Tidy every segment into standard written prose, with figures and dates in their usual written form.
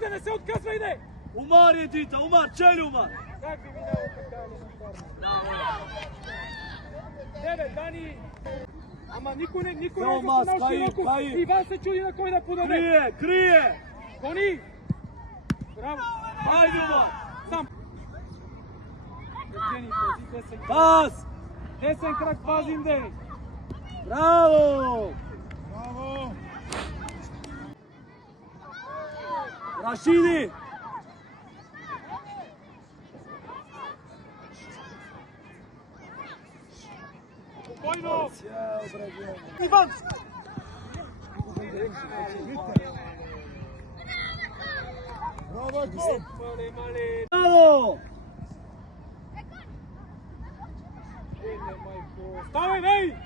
Ne se odkazva ide! Umar je dita, Umar, čelj Umar! Как би минало Деве, Дани! Ама никой не застанал широко и Иван се чуди на кой да подаде! Крие, крие! Гони! Браво! Хайде Умар! Сам! Евгений, пази десен крак! Пас! Десен крак пазим, де! Браво! Браво! Рашиди! Спокойно! Иван! Браво! Ставай, ей!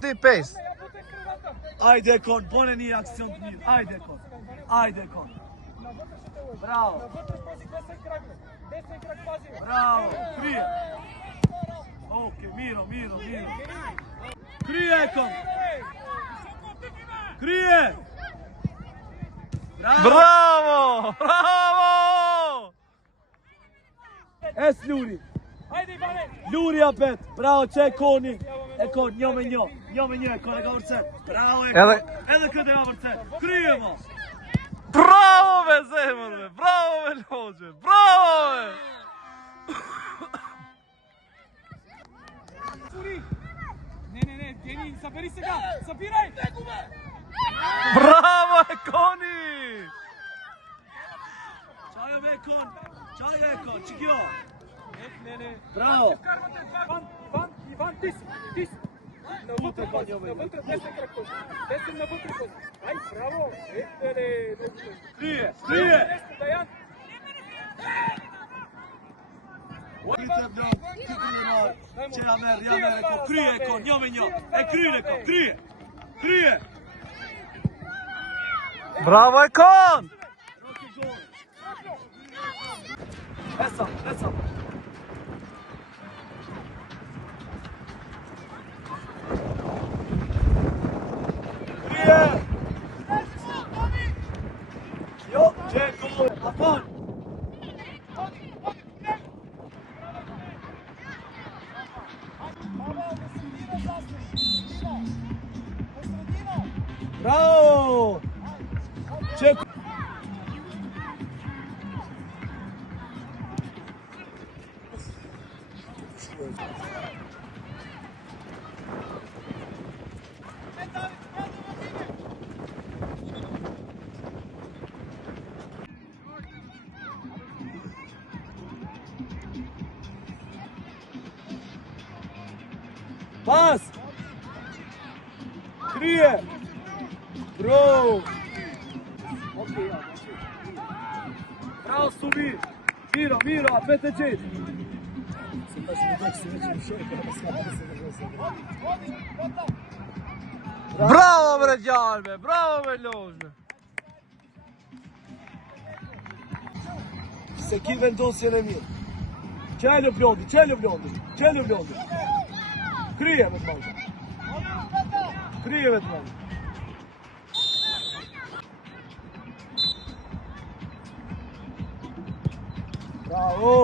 Ti pes. Ajde kon, bone një aksion të mirë. Ajde kon. Ajde kon. Bravo. Bravo. Krije. Oke, miro. Krije kon. Krije. Bravo! Bravo! Es Luri. Hajde, Ivane! Luri apet. Bravo, që e koni. E kon, një me një e kon e ka vërcen. Bravo e kon. Edhe këtë e ka vërcen. Krije mo. Bravo me zemër me! Bravo me loqe! Bravo me! Ne, Evgeni, saberi сега! Sabiraj! Bravo e koni! Qajo me kon. Qajo e kon, që kjo? Не. Браво! Иван, тис! Навътре, десен крак. Десен навътре. Ай, браво! Крие! Даян! Që ja merë e ko, krye e ko, një me një. E kryne e ko, krye! Bravo e kon! Esa. Krije! Jo, Čeko, Afan! Bravo! Čeko! Pas! Krije! Bravo! Bravo, Sumir! Miro, apet e gjithë! Bravo bre gjalme! Bravo me loqe! Se ki vendosjen e mirë. Qeljo blondi. Krije me të malë. Bravo!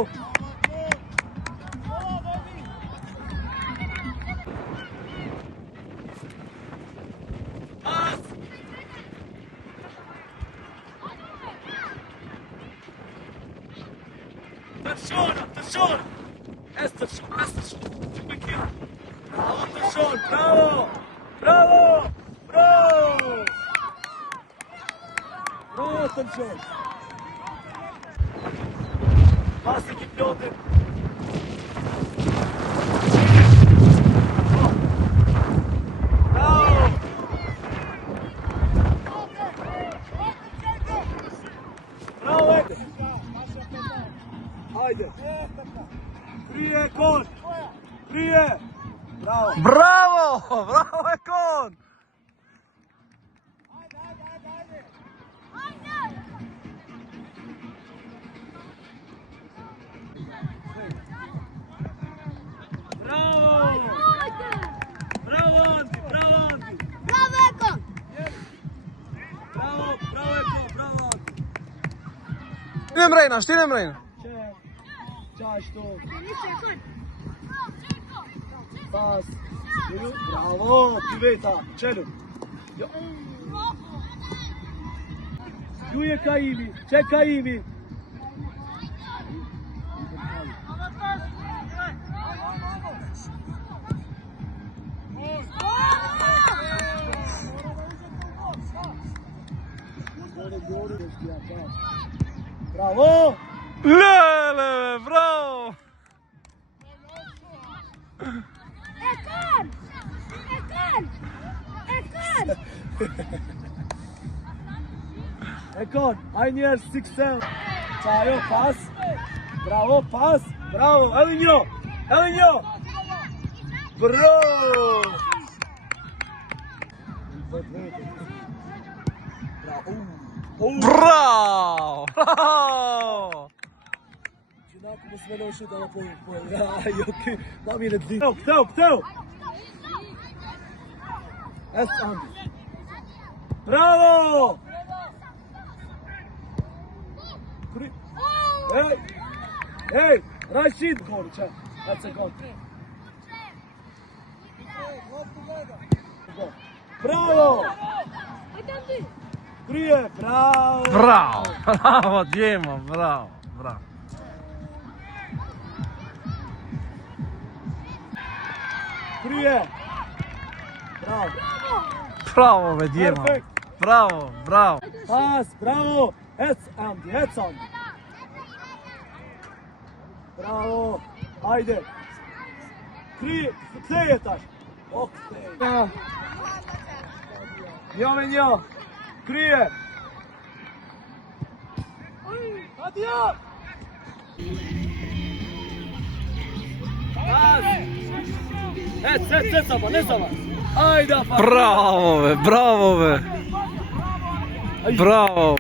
Tërshona! Tërshona! Që me kja! Bravo, Tërshona! Bravo, Tërshona! Pasi ki plotin! Bravo! Ede! Hajde! Krije kon! Bravo! Bravo e kon! Bravo! Bravo, Anti! Bravo! mrejna, shtine mrejna. Qashtu. Pas. Bravo, piveta, qelu. Ju je Kaimi, që Kaimi. Bravo! Lele, bravo! Ekon! Ekon, aj njerë 6-7. Qajo, pas. Bravo, pas. Bravo, edhe një. Bravo! Bravo! Bravo! Qinaku më smelo shit edhe po. Jo, ma mire të ditë. Këteu! Es Andi. Bravo! Hey, Rashid! That's a goal. Bravo! Krije, bravo! Bravo, Djema, bravo. Krije! Bravo! Bravo, be Djema. Perfect. Bravo. Pas, bravo! Ec Andi. Bravo! Hajde! Krije, këtheje tash! O, këtheje! Një me një! Krije! Adio! Pas! Ec, sapa, ne sapa! Hajde, afa! Bravo, be. Bravo.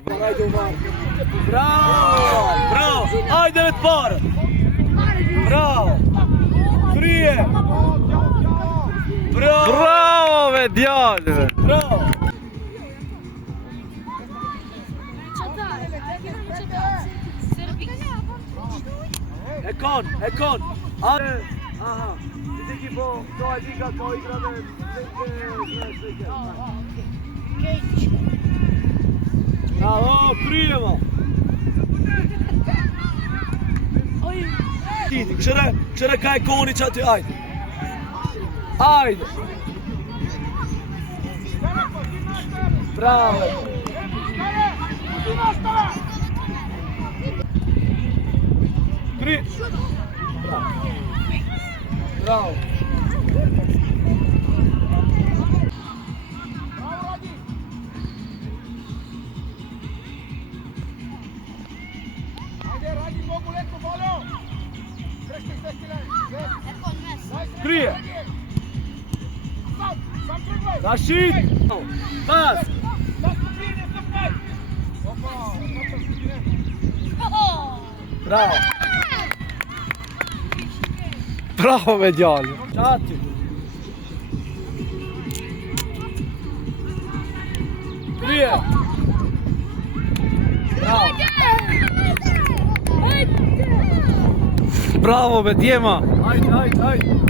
Bravo! Hajde me të parë! Bravo! Krije! Bravo, be djallë. Bravo! Ekon! Aha! Ti ki po, to a liga kao igra dhe... Bravo, krije ma! Qëre ka e koni që aty, ajde! Bravo! Krije! Bravo! Krije! Rashid! Pas! Bravo! Bravo, be djallë. Qati! Krije! Bravo! Bravo, be Djema. Hajde!